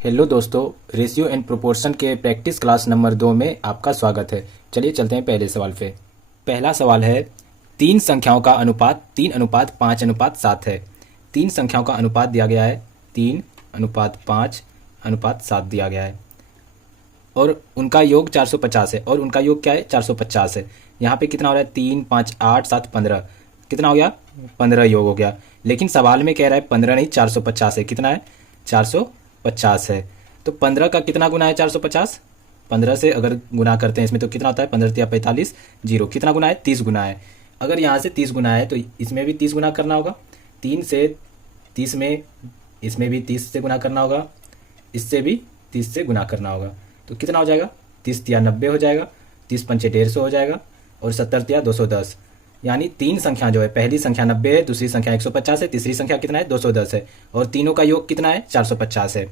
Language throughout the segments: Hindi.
हेलो दोस्तों, रेशियो एंड प्रोपोर्शन के प्रैक्टिस क्लास नंबर 2 में आपका स्वागत है। चलिए चलते हैं पहले सवाल पे। पहला सवाल है, तीन संख्याओं का अनुपात 3:5:7 है। तीन संख्याओं का अनुपात दिया गया है 3:5:7 दिया गया है और उनका योग 450 है और उनका योग क्या है 450 है। यहाँ पे कितना हो रहा है 3, 5, 8, 7, 15 कितना हो गया 15 योग हो गया। लेकिन सवाल में कह रहा है 15 नहीं 450 है। कितना है 450 है। तो 15 का कितना गुना है 450? 15 से अगर गुना करते हैं इसमें तो कितना होता है 15 या 45 जीरो। कितना गुना है 30 गुना है। अगर यहाँ से 30 गुना है तो इसमें भी 30 गुना करना होगा। 3 से 30 में इसमें भी 30 से गुना करना होगा, इससे भी 30 से गुना करना होगा। तो कितना हो जाएगा 30 या 90 हो जाएगा, 30 पंचे 150 हो जाएगा और 70 या 210। यानी तीन संख्या जो है, पहली संख्या 90 है, दूसरी संख्या 150 है, तीसरी संख्या कितना है 210 है और तीनों का योग कितना है 450 है।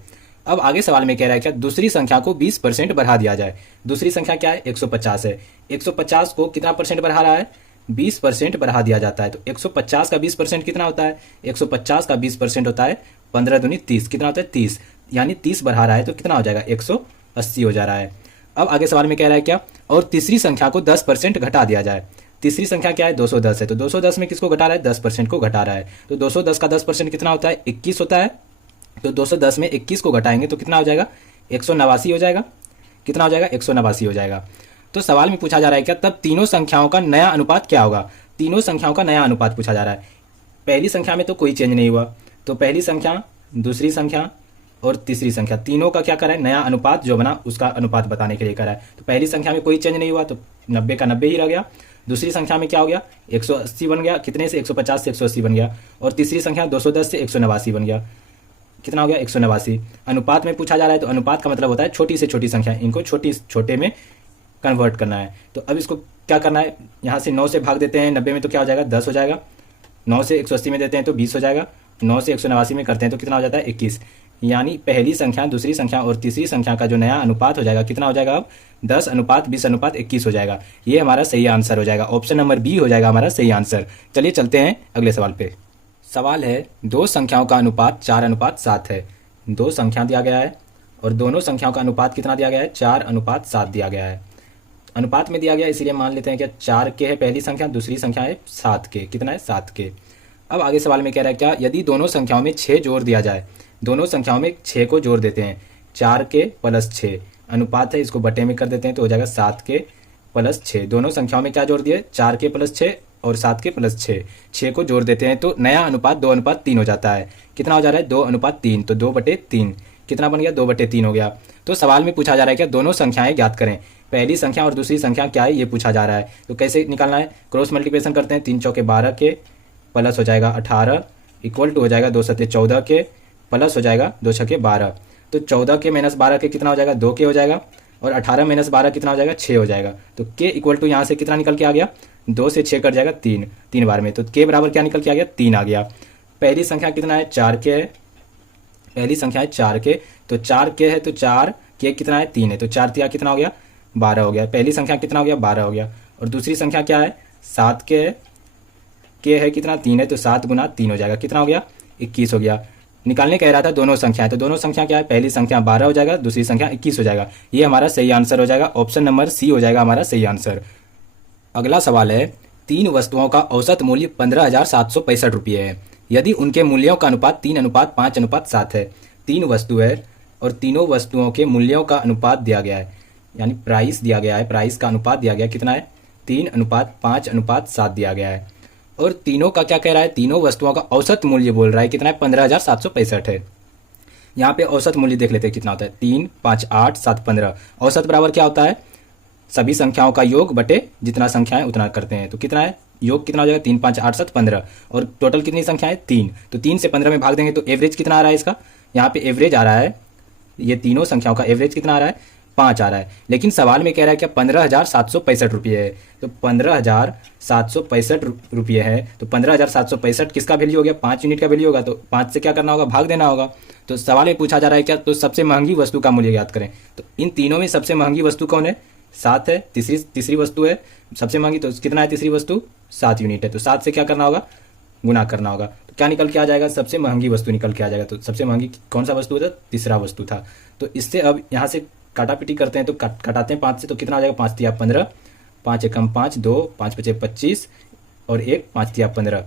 अब आगे सवाल में कह रहा है क्या दूसरी संख्या को 20% बढ़ा दिया जाए। दूसरी संख्या क्या है 150 है। 150 को कितना परसेंट बढ़ा रहा है 20% बढ़ा दिया जाता है। तो 150 का 20% कितना होता है 150 का 20% होता है 15 दूनी 30। कितना होता है 30। यानी 30 बढ़ा रहा है तो कितना हो जाएगा 180 हो जा रहा है। अब आगे सवाल में कह रहा है क्या और तीसरी संख्या को 10% घटा दिया जाए। तीसरी संख्या क्या है 210 है। तो 210 में किसको घटा रहा है 10% को घटा रहा है। तो 210 का 10% कितना होता है 21 होता है। तो 210 में 21 को घटाएंगे तो कितना हो जाएगा 189 हो जाएगा। कितना हो जाएगा 189 हो जाएगा। तो सवाल में पूछा जा रहा है क्या तब तीनों संख्याओं का नया अनुपात क्या होगा। तीनों संख्याओं का नया अनुपात पूछा जा रहा है। पहली संख्या में तो कोई चेंज नहीं हुआ, तो पहली संख्या, दूसरी संख्या और तीसरी संख्या तीनों का क्या करा है नया अनुपात जो बना उसका अनुपात बताने के लिए करा है। तो पहली संख्या में कोई चेंज नहीं हुआ तो 90 का 90 ही रह गया। दूसरी संख्या में क्या हो गया 180 बन गया, कितने से 150 से 180 बन गया। और तीसरी संख्या 210 से 189 बन गया। कितना हो गया 189। अनुपात में पूछा जा रहा है तो अनुपात का मतलब होता है छोटी से छोटी संख्या, इनको छोटे में कन्वर्ट करना है। तो अब इसको क्या करना है, यहाँ से 9 से भाग देते हैं 90 में तो क्या हो जाएगा 10 हो जाएगा। 9 से 180 में देते हैं तो 20 हो जाएगा। 9 से 189 में करते हैं तो कितना हो जाता है 21। यानी पहली संख्या, दूसरी संख्या और तीसरी संख्या का जो नया अनुपात हो जाएगा कितना हो जाएगा अब 10:20:21 हो जाएगा। ये हमारा सही आंसर हो जाएगा। ऑप्शन नंबर बी हो जाएगा हमारा सही आंसर। चलिए चलते हैं अगले सवाल पे। सवाल है दो संख्याओं का अनुपात 4:7 है। दो संख्या दिया गया है और दोनों संख्याओं का अनुपात कितना दिया गया है 4:7 दिया गया है। अनुपात में दिया गया इसीलिए मान लेते हैं क्या 4 के है पहली संख्या, दूसरी संख्या है 7 के। कितना है 7 के। अब आगे सवाल में कह रहा है क्या यदि दोनों संख्याओं में 6 जोड़ दिया जाए। दोनों संख्याओं में 6 को जोड़ देते हैं, 4 के प्लस 6 अनुपात है, इसको बटे में कर देते हैं तो हो जाएगा 7 के प्लस 6। दोनों संख्याओं में क्या जोड़ दिए 4 के प्लस 6 और 7 के प्लस 6। 6 को जोड़ देते हैं तो नया अनुपात 2:3 हो जाता है। कितना हो जा रहा है 2:3। तो 2/3 कितना बन गया 2/3 हो गया। तो सवाल में पूछा जा रहा है क्या दोनों संख्याएं ज्ञात करें। पहली संख्या और दूसरी संख्या क्या है ये पूछा जा रहा है। तो कैसे निकालना है, क्रॉस मल्टीप्लिकेशन करते हैं। 3 चौके 12 के प्लस हो जाएगा 18 इक्वल टू हो जाएगा 2 सत्ते 14 के प्लस हो जाएगा 2 छक्के 12। तो 14 के माइनस 12 के कितना हो जाएगा 2 के हो जाएगा और 18 माइनस 12 कितना हो जाएगा 6 हो जाएगा। तो के इक्वल टू यहाँ से कितना निकल के आ गया 2 से 6 कट जाएगा 3 बार में। तो के बराबर क्या निकल के आ गया 3 आ गया। पहली संख्या कितना है 4 के है। पहली संख्या है 4 के, तो 4 के है तो 4 के कितना है 3 है। तो 4 तिया कितना हो गया 12 हो गया। पहली संख्या कितना हो गया 12 हो गया। और दूसरी संख्या क्या है 7 के है। के है कितना 3 है तो 7 गुना 3 हो जाएगा। कितना हो गया 21 हो गया। निकालने कह रहा था दोनों संख्या है तो दोनों संख्या क्या है पहली संख्या 12 हो जाएगा, दूसरी संख्या 21 हो जाएगा। ये हमारा सही आंसर हो जाएगा। ऑप्शन नंबर सी हो जाएगा हमारा सही आंसर। अगला सवाल है तीन वस्तुओं का औसत मूल्य 15,765 रुपये है। यदि उनके मूल्यों का अनुपात 3:5:7 है। तीन वस्तु है और तीनों वस्तुओं के मूल्यों का अनुपात दिया गया है, यानी प्राइस दिया गया है। प्राइस का अनुपात दिया गया कितना है 3:5:7 दिया गया है। और तीनों का क्या कह रहा है तीनों वस्तुओं का औसत मूल्य बोल रहा है कितना है 15,765 है। यहाँ पे औसत मूल्य देख लेते हैं कितना होता है 3, 5, 8, 7, 15। औसत बराबर क्या होता है सभी संख्याओं का योग बटे जितना संख्या है उतना करते हैं। तो कितना है योग कितना हो जाएगा 3, 5, 8, 7, 15 और टोटल कितनी संख्या है 3। तो 3 से 15 में भाग देंगे तो एवरेज कितना आ रहा है इसका, यहाँ पे एवरेज आ रहा है, ये तीनों संख्याओं का एवरेज कितना आ रहा है 5 आ रहा है। लेकिन सवाल में कह रहा है क्या 15,765 रुपये है। तो 15,765 रुपये है तो 15,765 किसका वैल्यू हो गया 5 यूनिट का वैल्यू होगा। तो 5 से क्या करना होगा भाग देना होगा। तो सवाल में पूछा जा रहा है क्या तो सबसे महंगी वस्तु का मूल्य ज्ञात करें। तो इन तीनों में सबसे महंगी वस्तु कौन है 7 है। तीसरी वस्तु है सबसे महंगी, तो कितना है तीसरी वस्तु 7 यूनिट है। तो 7 से क्या करना होगा गुना करना होगा। तो क्या निकल के आ जाएगा, सबसे महंगी वस्तु निकल के आ जाएगा। तो सबसे महंगी कौन सा वस्तु था, तीसरा वस्तु था। तो इससे अब यहाँ से काटापीटी करते हैं, तो कटाते हैं 5 से, तो कितना आ जाएगा, 5 तिया 15, 5 एकम 5, 2 5 पचे 25 और 1 5 तिया 15।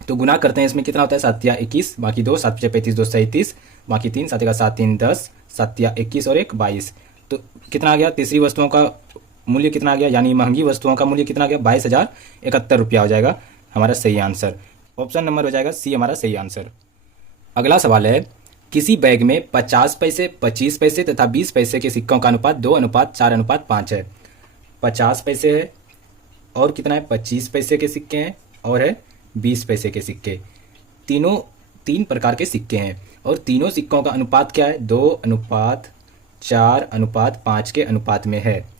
तो गुना करते हैं, इसमें कितना होता है, 7 तिया 21, बाकी 2 7 पचे 35, 2 37, बाकी 3 7 7 3 10, 7 तिया 21 और 1 22। तो कितना आ गया, तीसरी वस्तुओं का मूल्य कितना आ गया, यानी महंगी वस्तुओं का मूल्य कितना आ गया, 22,071 रुपया हो जाएगा हमारा सही आंसर। ऑप्शन नंबर हो जाएगा सी हमारा सही आंसर। अगला सवाल है, किसी बैग में 50 पैसे, 25 पैसे तथा 20 पैसे के सिक्कों का अनुपात 2:4:5 है। 50 पैसे है और कितना है, 25 पैसे के सिक्के हैं और है 20 पैसे के सिक्के। तीनों 3 प्रकार के सिक्के हैं और तीनों सिक्कों का अनुपात क्या है, 2:4:5 के अनुपात में है।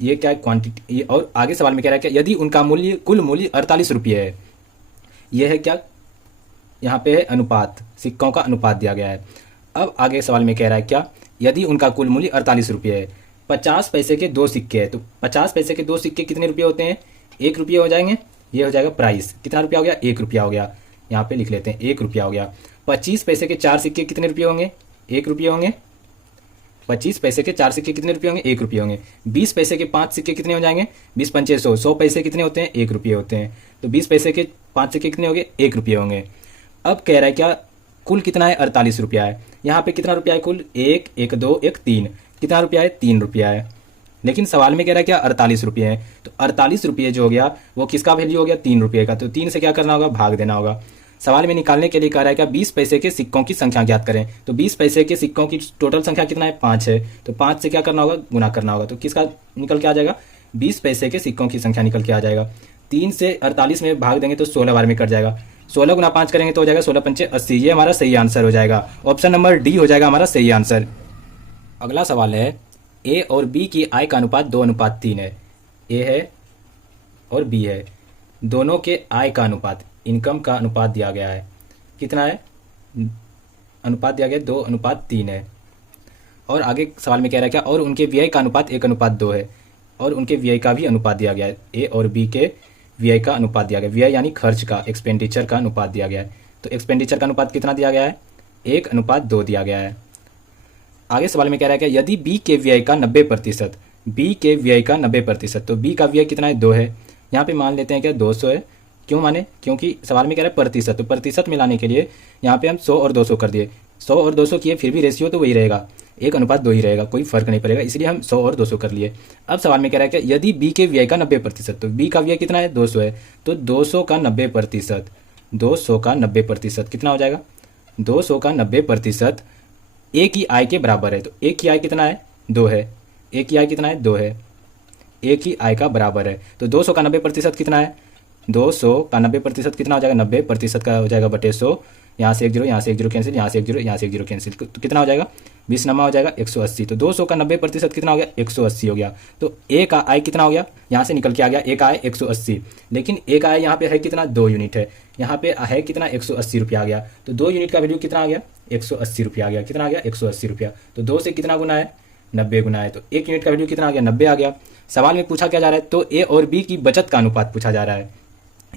ये क्या है, क्वांटिटी। और आगे सवाल में कह रहा है कि यदि उनका मूल्य, कुल मूल्य 48 रुपये है। यह है क्या, यहाँ पे है अनुपात, सिक्कों का अनुपात दिया गया है। अब आगे सवाल में कह रहा है क्या, यदि उनका कुल मूल्य 48 रुपये है, 50 पैसे के 2 सिक्के हैं, तो 50 पैसे के 2 सिक्के कितने रुपये होते हैं, 1 रुपये हो जाएंगे। ये हो जाएगा प्राइस, कितना रुपया हो गया, 1 रुपया हो गया। यहाँ पे लिख लेते हैं 1 रुपया हो गया। 25 पैसे के 4 सिक्के कितने रुपये होंगे, 1 रुपये होंगे। 25 पैसे के 4 सिक्के कितने रुपये होंगे, 1 रुपये होंगे। 20 पैसे के 5 सिक्के कितने हो जाएंगे, 20 पंचे 100, 100 पैसे कितने होते हैं, 1 रुपये होते हैं। तो 20 पैसे के 5 सिक्के कितने होंगे, 1 रुपये होंगे। अब कह रहा है क्या, कुल कितना है, 48 रुपया है। यहाँ पे कितना रुपया है कुल, 1 1 2 1 3, कितना रुपया है, 3 रुपया है। लेकिन सवाल में कह रहा है क्या, 48 रुपये है। तो 48 रुपये जो हो गया वो किसका वैल्यू हो गया, 3 रुपये का। तो 3 से क्या करना होगा, भाग देना होगा। सवाल में निकालने के लिए कह रहा है क्या, 20 पैसे के सिक्कों की संख्या ज्ञात करें। तो 20 पैसे के सिक्कों की टोटल संख्या कितना है, 5 है। तो 5 से क्या करना होगा, गुना करना होगा। तो किसका निकल के आ जाएगा, 20 पैसे के सिक्कों की संख्या निकल के आ जाएगा। 3 से 48 में भाग देंगे तो 16 बार में कट जाएगा। 16 गुना 5 करेंगे तो हो जाएगा 16 पंचे 80। ये हमारा सही आंसर हो जाएगा। ऑप्शन नंबर डी हो जाएगा हमारा सही आंसर। अगला सवाल है, ए और बी की आय का अनुपात 2:3 है। ए है और बी है, दोनों के आय का अनुपात, इनकम का अनुपात दिया गया है। कितना है, अनुपात दिया गया 2:3 है। और आगे सवाल में कह रहा है क्या, और उनके व्यय का अनुपात 1:2 है। और उनके व्यय का भी अनुपात दिया गया है। ए और बी के व्यय का अनुपात दिया गया, व्यय यानी खर्च का, एक्सपेंडिचर का अनुपात दिया गया है। तो एक्सपेंडिचर का अनुपात कितना दिया गया है, 1:2 दिया गया है। आगे सवाल में कह रहा है कि यदि बी के व्यय का 90%, बी के व्यय का 90%, तो बी का व्यय कितना है, 2 है। यहाँ पे मान लेते हैं क्या 200 है। क्यों माने, क्योंकि सवाल में कह रहा है प्रतिशत, तो प्रतिशत मिलाने के लिए यहाँ पे हम 100 और 200 कर दिए। 100 और 200 किए, फिर भी रेशियो तो वही रहेगा, 1:2 ही रहेगा, कोई फर्क नहीं पड़ेगा, इसलिए हम 100 और 200 कर लिए। अब सवाल में कह रहा है कि यदि बी के व्यय का 90%, तो बी का व्यय कितना है, 200 है। तो 200 का 90%, 200 का 90% कितना हो जाएगा, 200 का 90% ए की आय के बराबर है। तो ए की आय कितना है, 2 है। ए की आय कितना है, 2 है। ए की आय का बराबर है। तो 200 का 90% कितना है, 200 का 90% कितना हो जाएगा, 90% का हो जाएगा बटे 100। यहाँ से 1 0, यहाँ से 1 0 कैंसिल, यहाँ से 1 0, यहाँ से 1 0 कैंसिल, तो कितना हो जाएगा, 20 नमा हो जाएगा 180। तो 200 का 90% कितना हो गया, 180 हो गया। तो ए का आय कितना हो गया, यहाँ से निकल के आ गया ए का आय 180। लेकिन ए का आय यहाँ पे है कितना, 2 यूनिट है। यहाँ पे है कितना, 180 रुपया आ गया। तो 2 यूनिट का वैल्यू कितना आ गया, 180 रुपया आ गया। कितना आ गया, 180 रुपया। तो 2 से कितना गुना है, 90 गुना है। तो 1 यूनिट का वैल्यू कितना आ गया, 90 आ गया। सवाल में पूछा क्या जा रहा है, तो ए और बी की बचत का अनुपात पूछा जा रहा है।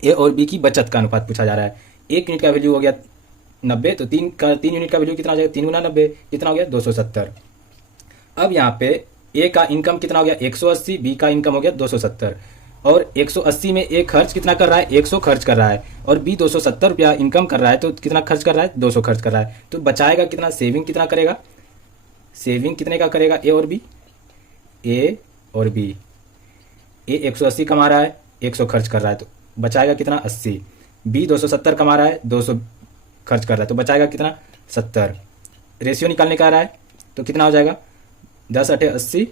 ए और बी की बचत का अनुपात पूछा जा रहा है। 1 यूनिट का वैल्यू हो गया 90, तो 3 यूनिट का वैल्यू कितना हो जाएगा, 3 गुना 90 कितना हो गया, 270। अब यहाँ पे ए का इनकम कितना हो गया, 180, बी का इनकम हो गया 270। और 180 में ए खर्च कितना कर रहा है, 100 खर्च कर रहा है। और बी 270 रुपया इनकम कर रहा है, तो कितना खर्च कर रहा है, 200 खर्च कर रहा है। तो बचाएगा कितना, सेविंग कितना करेगा, सेविंग कितने का करेगा, ए और बी, ए और बी। ए 180 कमा रहा है, 100 खर्च कर रहा है, तो बचाएगा कितना, 80। बी 270 कमा रहा है, 200 खर्च कर रहा है, तो बचाएगा कितना, 70। रेशियो निकालने का आ रहा है, तो कितना हो जाएगा, 10 × 80,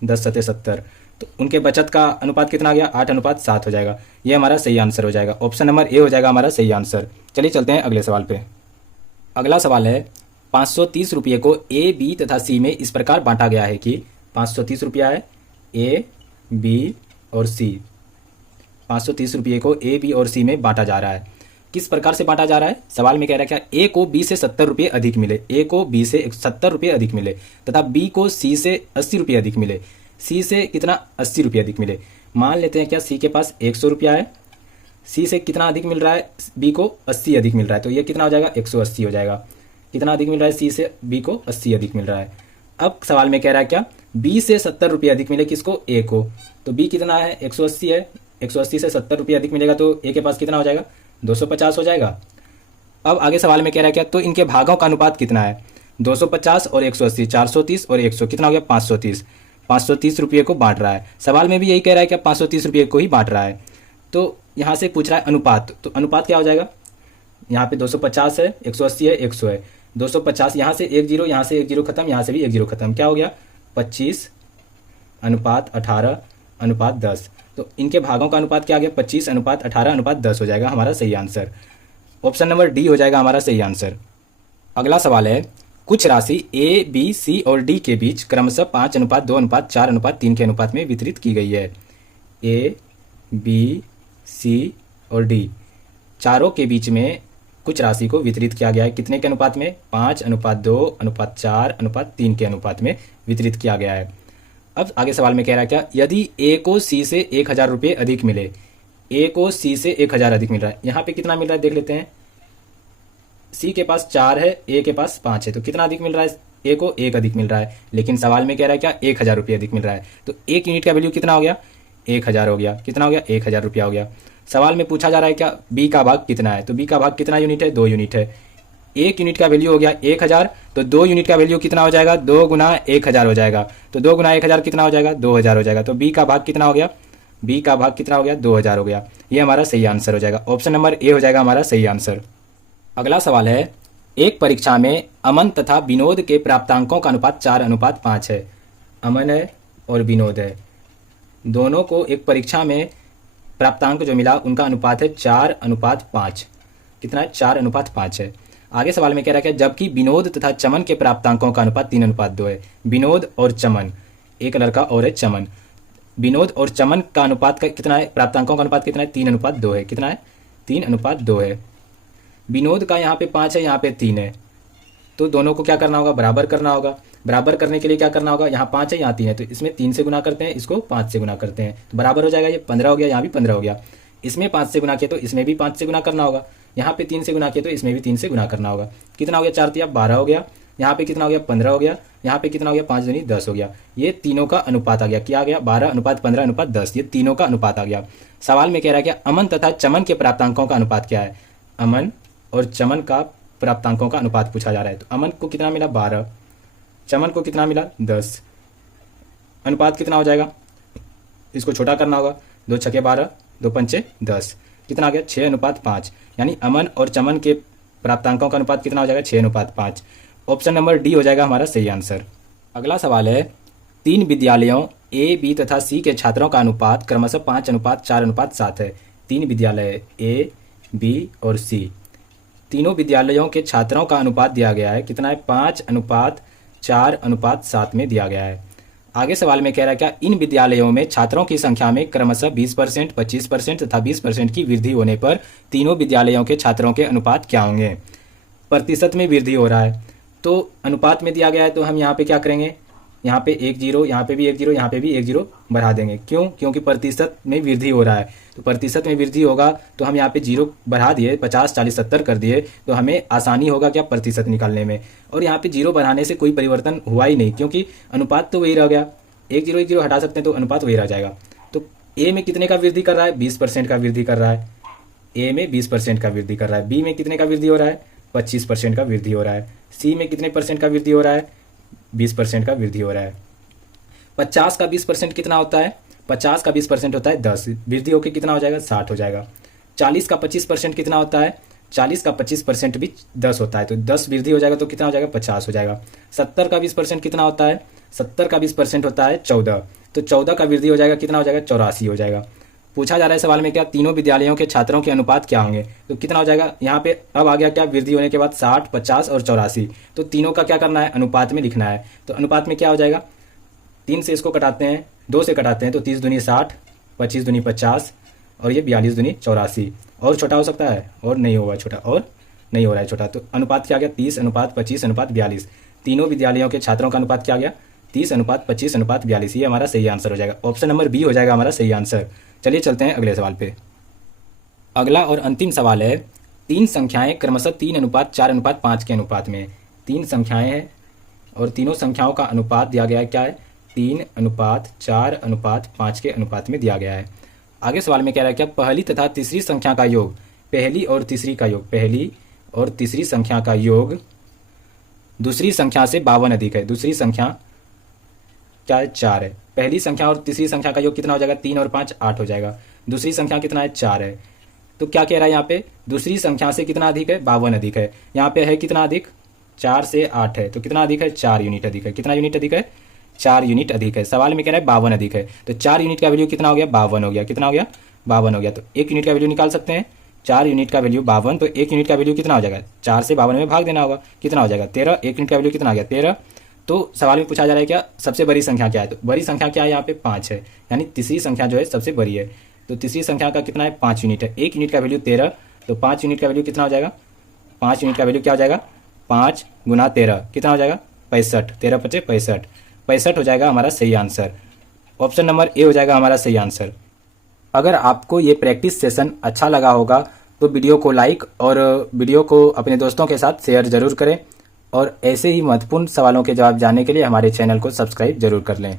10 × 70। तो उनके बचत का अनुपात कितना आ गया, 8:7 हो जाएगा। ये हमारा सही आंसर हो जाएगा। ऑप्शन नंबर ए हो जाएगा हमारा सही आंसर। चलिए चलते हैं अगले सवाल पे। अगला सवाल है, 530 रुपये को ए, बी तथा सी में इस प्रकार बांटा गया है कि 530 रुपया है, ए, बी और सी। 530 रुपये को ए, बी और सी में बांटा जा रहा है। किस प्रकार से बांटा जा रहा है, सवाल में कह रहा है क्या, ए को बी से 70 रुपये अधिक मिले, ए को बी से 70 रुपये अधिक मिले, तथा बी को सी से 80 रुपये अधिक मिले। सी से कितना, 80 रुपये अधिक मिले। मान लेते हैं क्या, सी के पास 100 रुपया है, सी से कितना अधिक मिल रहा है, बी को 80 अधिक मिल रहा है, तो ये कितना हो जाएगा 180 हो जाएगा। कितना अधिक मिल रहा है, सी से बी को 80 अधिक मिल रहा है। अब सवाल में कह रहा है क्या, बी से 70 रुपये अधिक मिले किसको, ए को। तो बी कितना है 180 है, 180 से 70 रुपये अधिक मिलेगा तो ए के पास कितना हो जाएगा 250 हो जाएगा। अब आगे सवाल में कह रहा है क्या, तो इनके भागों का अनुपात कितना है, 250 और 180, 430 और 100 कितना हो गया 530। 530 रुपये को बांट रहा है, सवाल में भी यही कह रहा है कि 530 रुपये को ही बांट रहा है। तो यहाँ से पूछ रहा है अनुपात, तो अनुपात क्या हो जाएगा, यहाँ पे 250 है, 180 है, 100 है, 250, यहाँ से एक जीरो, यहाँ से एक जीरो खत्म, यहाँ से भी एक जीरो खत्म, क्या हो गया 25:18:10। तो इनके भागों का अनुपात क्या आ गया 25:18:10 हो जाएगा हमारा सही आंसर। ऑप्शन नंबर डी हो जाएगा हमारा सही आंसर। अगला सवाल है, कुछ राशि ए, बी, सी और डी के बीच क्रमशः 5:2:4:3 के अनुपात में वितरित की गई है। ए, बी, सी और डी चारों के बीच में कुछ राशि को वितरित किया गया है, कितने के अनुपात में, 5:2:4:3 के अनुपात में वितरित किया गया है। अब आगे सवाल में कह रहा है क्या, यदि ए को सी से 1000 रुपये अधिक मिले, ए को सी से 1000 अधिक मिल रहा है, यहाँ पे कितना मिल रहा है देख लेते हैं। सी के पास 4 है, ए के पास 5 है, तो कितना अधिक मिल रहा है, ए को 1 अधिक मिल रहा है, लेकिन सवाल में कह रहा है क्या 1000 रुपये अधिक मिल रहा है, तो 1 यूनिट का वैल्यू कितना हो गया 1000 हो गया, कितना हो गया 1000 रुपया हो गया। सवाल में पूछा जा रहा है क्या बी का भाग कितना है, तो बी का भाग कितना यूनिट है 2 यूनिट है। 1 यूनिट का वैल्यू हो गया 1000, तो 2 यूनिट का वैल्यू कितना हो जाएगा 2 गुना 1000 हो जाएगा, तो 2 गुना 1000 कितना हो जाएगा 2000 हो जाएगा, तो बी का भाग कितना हो गया, बी का भाग कितना हो गया 2000 हो गया। ये हमारा सही आंसर हो जाएगा, ऑप्शन नंबर ए हो जाएगा हमारा सही आंसर। अगला सवाल है, एक परीक्षा में अमन तथा विनोद के प्राप्तांकों का अनुपात 4:5 है। अमन है और विनोद है, दोनों को एक परीक्षा में प्राप्तांक जो मिला उनका अनुपात है 4:5, कितना है 4:5 है। आगे सवाल में कह रहा है कि जबकि विनोद तथा चमन के प्राप्तांकों का अनुपात 3:2 है। विनोद और चमन, एक लड़का और है चमन, विनोद और चमन का अनुपात का कितना है, प्राप्तांकों का अनुपात कितना है 3:2 है, कितना है 3:2 है। विनोद का यहाँ पे 5 है, यहाँ पे 3 है, तो दोनों को क्या करना होगा बराबर करना होगा। बराबर करने के लिए क्या करना होगा, यहाँ 5 है यहाँ 3 है, तो इसमें 3 से गुना करते हैं, इसको 5 से गुना करते हैं, तो बराबर हो जाएगा, ये 15 हो गया, यहाँ भी 15 हो गया। इसमें 5 से गुना किया तो इसमें भी 5 से गुना करना होगा, यहाँ पे 3 से गुना किया तो इसमें भी 3 से गुना करना होगा। कितना हो गया 4 तिया 12 हो गया, यहाँ पे कितना हो गया 15 हो गया, यहाँ पे कितना हो गया 5 दूनी 10 हो गया। ये तीनों का अनुपात आ गया, क्या आ गया 12:15:10, ये तीनों का अनुपात आ गया। सवाल में कह रहा है कि अमन तथा चमन के प्राप्तांकों का अनुपात क्या है। अमन और चमन का प्राप्तांकों का अनुपात पूछा जा रहा है, तो अमन को कितना मिला 12, चमन को कितना मिला 10, अनुपात कितना हो जाएगा, इसको छोटा करना होगा, 2 छके 12, 2 पंचे 10, कितना आ गया 6:5, यानी अमन और चमन के प्राप्तांकों का अनुपात कितना हो जाएगा 6:5। ऑप्शन नंबर डी हो जाएगा हमारा सही आंसर। अगला सवाल है, 3 विद्यालयों ए, बी तथा सी के छात्रों का अनुपात क्रमशः 5:4:7 है। 3 विद्यालय ए, बी और सी, तीनों विद्यालयों के छात्रों का अनुपात दिया गया है, कितना है 5:4:7 में दिया गया है। आगे सवाल में कह रहा है क्या इन विद्यालयों में छात्रों की संख्या में क्रमशः 20%, 25% तथा 20% की वृद्धि होने पर तीनों विद्यालयों के छात्रों के अनुपात क्या होंगे। प्रतिशत में वृद्धि हो रहा है, तो अनुपात में दिया गया है, तो हम यहाँ पे क्या करेंगे, यहाँ पे 1 जीरो, यहाँ पे भी 1 जीरो, यहाँ पे भी 1 जीरो बढ़ा देंगे। क्यों, क्योंकि प्रतिशत में वृद्धि हो रहा है, तो प्रतिशत में वृद्धि होगा तो हम यहाँ पे जीरो बढ़ा दिए, 50, 40, 70 कर दिए, तो हमें आसानी होगा क्या प्रतिशत निकालने में। और यहाँ पे जीरो बढ़ाने से कोई परिवर्तन हुआ ही नहीं, क्योंकि अनुपात तो वही रह गया, 1 जीरो 1 जीरो हटा सकते हैं तो अनुपात वही रह जाएगा। तो ए में कितने का वृद्धि कर रहा है 20% का वृद्धि कर रहा है, ए में 20% का वृद्धि कर रहा है। बी में कितने का वृद्धि हो रहा है 25% का वृद्धि हो रहा है। सी में कितने % का वृद्धि हो रहा है 20% का वृद्धि हो रहा है। 50 का 20% कितना होता है, 50 का 20% होता है 10, वृद्धि होकर कितना हो जाएगा 60 हो जाएगा। 40 का 25% कितना होता है, 40 का 25% भी 10 होता है, तो 10 वृद्धि हो जाएगा तो कितना हो जाएगा 50 हो जाएगा। 70 का 20% कितना होता है, 70 का 20% होता है 14, तो 14 का वृद्धि हो जाएगा कितना हो जाएगा 84 हो जाएगा। पूछा जा रहा है सवाल में क्या तीनों विद्यालयों के छात्रों के अनुपात क्या होंगे, तो कितना हो जाएगा, यहाँ पे अब आ गया क्या वृद्धि होने के बाद 60, 50 और 84, तो तीनों का क्या करना है अनुपात में लिखना है। तो अनुपात में क्या हो जाएगा, 3 से इसको कटाते हैं, 2 से कटाते हैं, तो 30 दूनी 60, 25 दूनी 50 और ये 42 दूनी 84। और छोटा हो सकता है, और नहीं होगा छोटा, और नहीं हो रहा है छोटा, तो अनुपात क्या गया 30:25:42। तीनों विद्यालयों के छात्रों का अनुपात क्या गया 30:25:42। ये हमारा सही आंसर हो जाएगा, ऑप्शन नंबर बी हो जाएगा हमारा सही आंसर। चलिए चलते हैं अगले सवाल पे। अगला और अंतिम सवाल है, तीन संख्याएं क्रमशः 3:4:5 के अनुपात में। तीन संख्याएं हैं और तीनों संख्याओं का अनुपात दिया गया है, क्या है? 3:4:5 के अनुपात में दिया गया है। आगे सवाल में कह रहा है क्या पहली तथा तीसरी संख्या का योग, पहली और तीसरी का योग, पहली और तीसरी संख्या का योग दूसरी संख्या से 52 अधिक है। दूसरी संख्या क्या है? 4 है। पहली संख्या और तीसरी संख्या का योग कितना हो जाएगा? 3 और 5 8 हो जाएगा। दूसरी संख्या कितना है? 4 है। तो क्या कह रहा है यहाँ पे? दूसरी संख्या से कितना अधिक है? 52 अधिक है। यहाँ पे है कितना अधिक? 4 से 8 है, तो कितना अधिक है? 4 यूनिट अधिक है। कितना यूनिट अधिक है? 4 यूनिट अधिक है। सवाल में कह रहा है 52 अधिक है, तो 4 यूनिट का वैल्यू कितना हो गया? 52 हो गया। कितना हो गया? 52 हो गया। तो 1 यूनिट का वैल्यू निकाल सकते हैं। 4 यूनिट का वैल्यू 52, तो 1 यूनिट का वैल्यू कितना हो जाएगा? 4 से 52 में भाग देना होगा। कितना हो जाएगा? 13। 1 यूनिट का वैल्यू कितना आ गया? 13। तो सवाल में पूछा जा रहा है क्या सबसे बड़ी संख्या क्या है? तो बड़ी संख्या क्या है? यहाँ पे 5 है, यानी तीसरी संख्या जो है सबसे बड़ी है। तो तीसरी संख्या का कितना है? 5 यूनिट है। 1 यूनिट का वैल्यू 13, तो 5 यूनिट का वैल्यू कितना हो जाएगा? 5 यूनिट का वैल्यू क्या हो जाएगा? 5 गुना 13 कितना हो जाएगा? 65। 13 × 5 = 65। 65 हो जाएगा हमारा सही आंसर। ऑप्शन नंबर ए हो जाएगा हमारा सही आंसर। अगर आपको ये प्रैक्टिस सेशन अच्छा लगा होगा तो वीडियो को लाइक और वीडियो को अपने दोस्तों के साथ शेयर जरूर करें, और ऐसे ही महत्वपूर्ण सवालों के जवाब जानने के लिए हमारे चैनल को सब्सक्राइब जरूर कर लें।